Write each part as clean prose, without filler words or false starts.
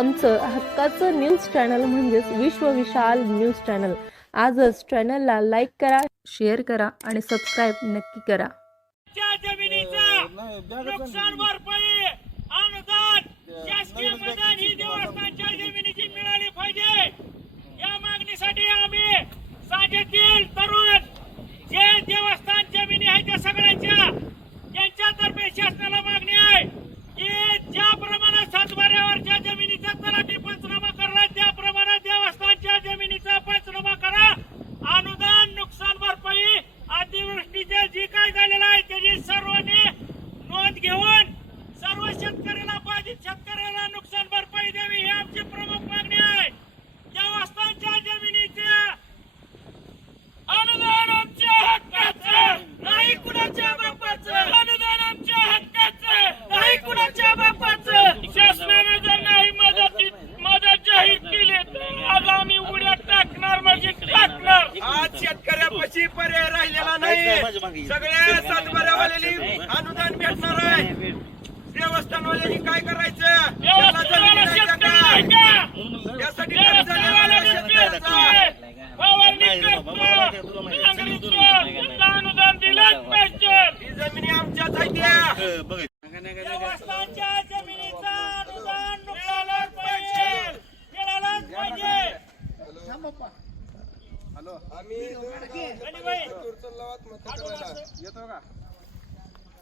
आमचं हक्काचं news channel म्हणजेच विश्वविशाल न्यूज चॅनल. आजच चॅनलला लाईक करा, शेअर करा आणि सबस्क्राईब नक्की करा. जमिनीचा नुकसान भरपाई अनुदान शासकीय मदत ही देवस्थानच्या जमिनीची मिळाली पाहिजे. या मागणीसाठी आम्ही समाजातील तरुण जे देवस्थान जमिनी आहेत त्या सगळ्यांच्या यांच्यातर्फे शासनाला मागणी आहे की ज्या प्रमाणात सातबाऱ्यावरच्या जमिनीचा तलाठी पंचनामा करला त्याप्रमाणे देवस्थानच्या जमिनीचा पंचनामा करा. अनुदान नुकसान भरपाई अतिवृष्टीचे जी काय झालेलं आहे त्याची सर्वांनी नोंद घेऊन सर्व शेतकऱ्याला बाधित शेतकऱ्याला नुकसान भरपाई द्यावी ही आमची प्रमुख मागणी आहे. देवस्थानच्या जमिनीचे अनुदान आमच्या हक्काचं नाही कुणाच्या बापाचं. अनुदान आमच्या हक्काचं नाही कुणाच्या बापाचं. शासनाने जर नाही मदत जाहीर केली तर आज आम्ही उड्या टाकणार म्हणजे टाकणार. आज शेतकऱ्यापाशी पर्याय राहिलेला नाही. सगळ्या सातबाऱ्यावाल्यानी अनुदान भेटणार आहे. देवस्थानवाल्यांनी काय करायचं त्याला जमीन नाही का? यासाठी खर्च झालेला शेतकऱ्याचा अनुदान दिलंच पाहिजे. ही जमिनी आमच्याच आहेत. देवस्थानच्या जमिनीचा अनुदान मिळालंच पाहिजे. मिळालंच पाहिजे.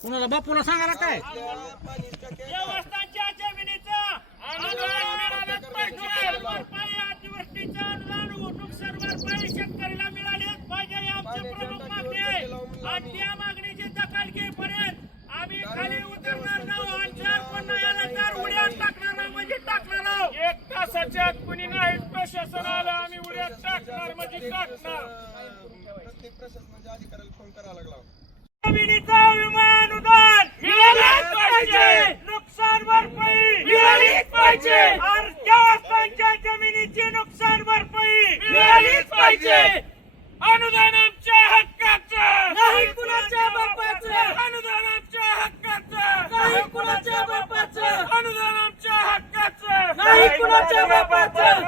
कुणाला बापूला सांगायला काय देवस्थानच्या जमिनीचा अनुदान मिळालंच पाहिजे. भरपाई अतिवृष्टीचं अनुदान नुकसान भरपाई शेतकऱ्याला मिळालीच पाहिजे ही आमची प्रमुख मागणी आहे. आणि त्या मागणीची दखल घेईपर्यंत आम्ही खाली उतरणार नाही. आणि जर पण नाही आलं तर उड्या टाकणार नाही म्हणजे टाकणार आहोत. 1 तासाच्या आत कुणी नाही प्रशासन आलं आम्ही उड्या टाकणार म्हणजे टाकणार. प्रत्येक प्रशासनाच्या अधिकाऱ्याला फोन करावा लागला. जमिनीचा विमा अनुदान मिळालंच पाहिजे. नुकसान भरपाई मिळालीच पाहिजे. देवस्थानच्या जमिनीची नुकसान भरपाई मिळालीच पाहिजे. अनुदान आमच्या हक्काचं नाही कुणाच्या बापाचं. अनुदान आमच्या हक्काचं नाही कुणाच्या बापाचं. अनुदान आमच्या हक्काचं नाही कुणाच्या बापाचं.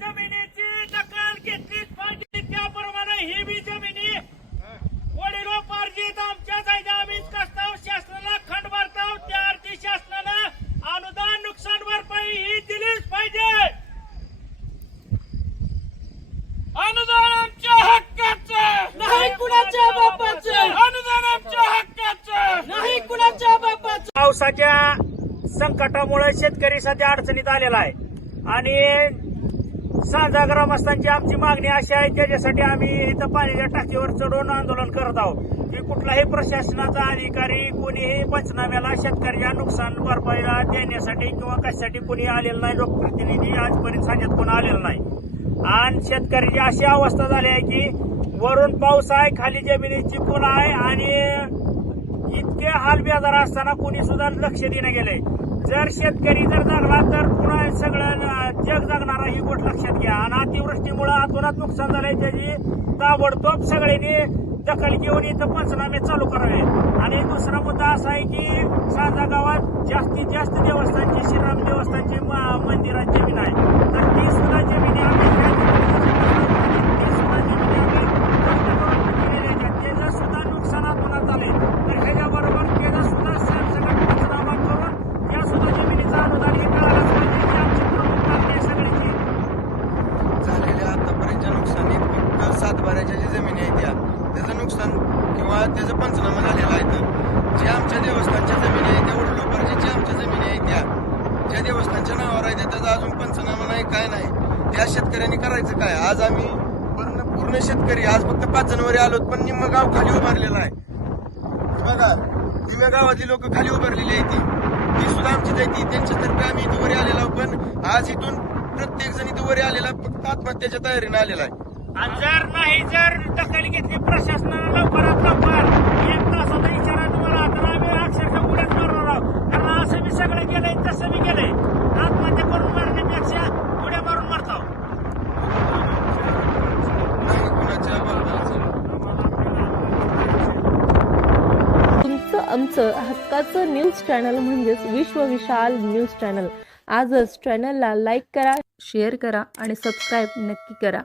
जमिनीची दखल घेतलीच पाहिजे. त्याप्रमाणे ही बी जमिनी वडिलोपार्जित आमच्याच आहेत. आम्हीच कसताव शासनाला खंड भरताव त्या अर्थी शासनानं अनुदान नुकसान भरपाई ही दिलीच पाहिजे. अनुदान आमच्या हक्काचं नाही कुणाच्या बापाचं. अनुदान आमच्या हक्काचं नाही कुणाच्या बापाचं. पावसाच्या संकटामुळे शेतकरी सध्या अडचणीत आलेला आहे आणि सांजा ग्रामस्थांची आमची मागणी अशी आहे ज्याच्यासाठी आम्ही इथं पाण्याच्या टाकीवर चढून आंदोलन करत आहोत की कुठलाही प्रशासनाचा अधिकारी कोणीही पंचनाम्याला शेतकऱ्याच्या नुकसान भरपाईला देण्यासाठी किंवा कशासाठी कोणी आलेलं नाही. लोकप्रतिनिधी आजपर्यंत सांगण्यात कोण आलेलं नाही. आणि शेतकऱ्याची अशी अवस्था झाली आहे की वरून पाऊस आहे, खाली जमिनीची चिखल आहे आणि इतके हाल बेजार असताना कोणी सुद्धा लक्ष देणं गेलंय. जर शेतकरी जर जगला तर पुन्हा सगळं जग जगणार ही गोष्ट लक्षात घ्या. आणि अतिवृष्टीमुळे अतोनात नुकसान झालंय त्याची ताबडतोब सगळ्यांनी दखल घेऊन इथं पंचनामे चालू करावे. आणि दुसरा मुद्दा असा आहे की सांजा गावात जास्तीत जास्त देवस्थानची श्रीराम देवस्थानची मंदिरात जमीन आहे तर ती सुद्धा जमिनी आम्ही त्याचं सुद्धा नुकसानात होणार झाले. तर ह्याच्याबरोबर त्याचा सुद्धा सगळं पंचनामा करून या सुद्धा जमिनीचा अनुदान हे मिळालंच पाहिजे. आमची प्रमुख मागणी आहे सगळ्याची. झालेल्या आतापर्यंतच्या नुकसानीत फक्त सातबाऱ्याच्या ज्या जमिनी आहेत त्याचं नुकसान किंवा त्याचा पंचनामा झालेला आहे. तर जे आमच्या देवस्थानच्या जमिनी आहेत त्या वडिलोपार्जित ज्या आमच्या जमिनी आहेत ज्या देवस्थानच्या नावावर आहेत त्याचा अजून पंचनामा नाही काय नाही. त्या शेतकऱ्यांनी करायचं काय. आज आम्ही पूर्ण शेतकरी आज फक्त 5 जानेवारी आलोत पण निम्म गाव खाली उभारलेला आहे. बघा निम्म्या गावातली लोक खाली उभारलेली आहे ती सुद्धा आमचीच आहे. ती त्यांच्यातर्फे आम्ही इथं वरी आलेलो पण आज इथून प्रत्येक जण इथं वरी आलेला फक्त आत्महत्याच्या तयारीने आलेला आहे. आणि जर दखल घेतली प्रशासनानं लवकरात लवकर 1 तासाचा इशारा तुम्हाला तर आम्ही अक्षरशः उड्याच मारणार आहोत. कारण असं मी सगळं केलंय तसं मी केलंय. आत्महत्या करून मारण्यापेक्षा उड्या मारून मारतो. तुमचं आमचं हक्काचं न्यूज चॅनल म्हणजेच विश्व विशाल न्यूज चॅनल. आजच चॅनलला लाईक करा, शेअर करा आणि सबस्क्राईब नक्की करा.